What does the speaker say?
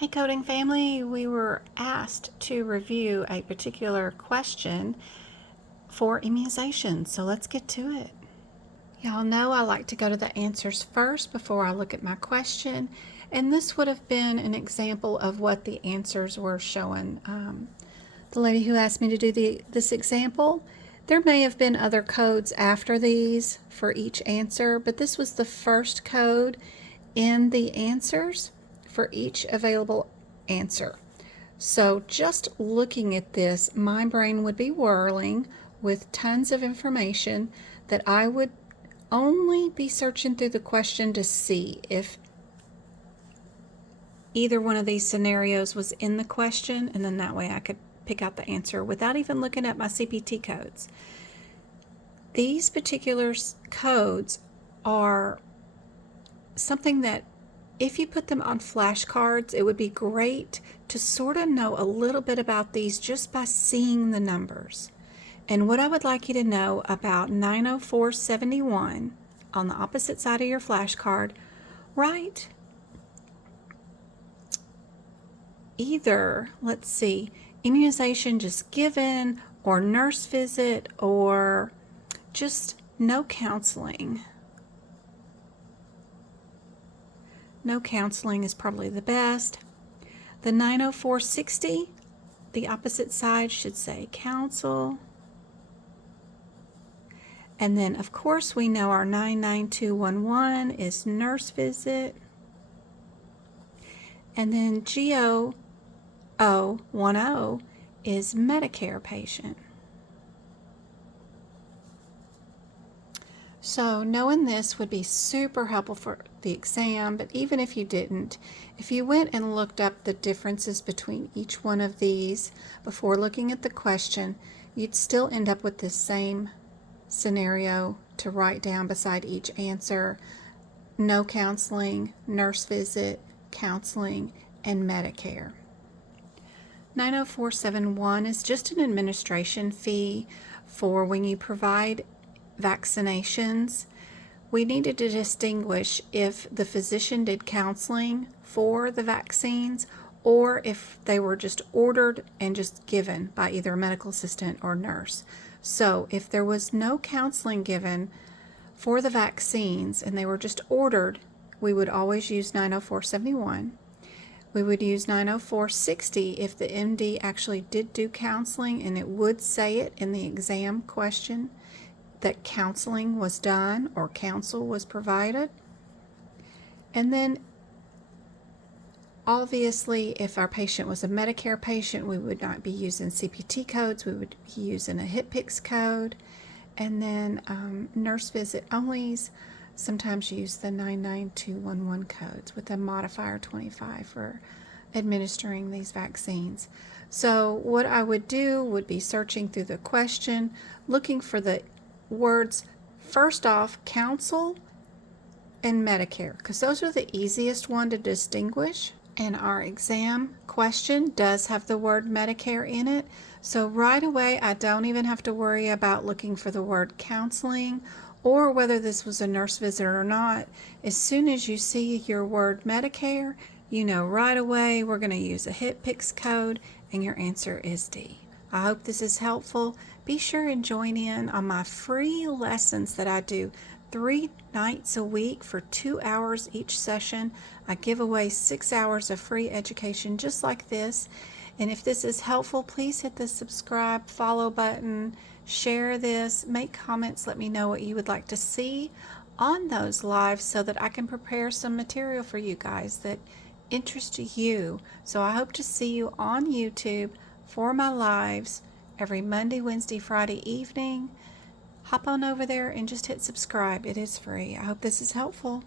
Hey coding family, we were asked to review a particular question for immunizations, so let's get to it. Y'all know I like to go to the answers first before I look at my question, and this would have been an example of what the answers were showing. The lady who asked me to do this example, there may have been other codes after these for each answer, but this was the first code in the answers for each available answer. So just looking at this, my brain would be whirling with tons of information that I would only be searching through the question to see if either one of these scenarios was in the question, and then that way I could pick out the answer without even looking at my CPT codes. These particular codes are something that if you put them on flashcards, it would be great to sort of know a little bit about these just by seeing the numbers. And what I would like you to know about 90471 on the opposite side of your flashcard, write either, let's see, immunization just given, or nurse visit, or just no counseling. No counseling is probably the best. The 90460, the opposite side should say counsel. And then, of course, we know our 99211 is nurse visit. And then GO010 is Medicare patient. So knowing this would be super helpful for the exam, but even if you didn't, if you went and looked up the differences between each one of these before looking at the question, you'd still end up with the same scenario to write down beside each answer: no counseling, nurse visit, counseling, and Medicare. 90471 is just an administration fee for when you provide vaccinations. We needed to distinguish if the physician did counseling for the vaccines or if they were just ordered and just given by either a medical assistant or nurse. So if there was no counseling given for the vaccines and they were just ordered, we would always use 90471. We would use 90460 if the MD actually did do counseling, and it would say it in the exam question that counseling was done or counsel was provided. And then obviously if our patient was a Medicare patient, we would not be using CPT codes, we would be using a HIPPIX code. And then nurse visit onlys, sometimes use the 99211 codes with a modifier 25 for administering these vaccines. So what I would do would be searching through the question, looking for the words, first off, counsel and Medicare, because those are the easiest one to distinguish. And our exam question does have the word Medicare in it. So right away, I don't even have to worry about looking for the word counseling or whether this was a nurse visit or not. As soon as you see your word Medicare, you know right away we're going to use a HIPPIX code, and your answer is D. I hope this is helpful. Be sure and join in on my free lessons that I do 3 nights a week for 2 hours each session. I give away 6 hours of free education just like this. And if this is helpful, please hit the subscribe, follow button, share this, make comments, let me know what you would like to see on those lives so that I can prepare some material for you guys that interest you. So I hope to see you on YouTube for my lives every Monday, Wednesday, Friday evening. Hop on over there and just hit subscribe. It is free. I hope this is helpful.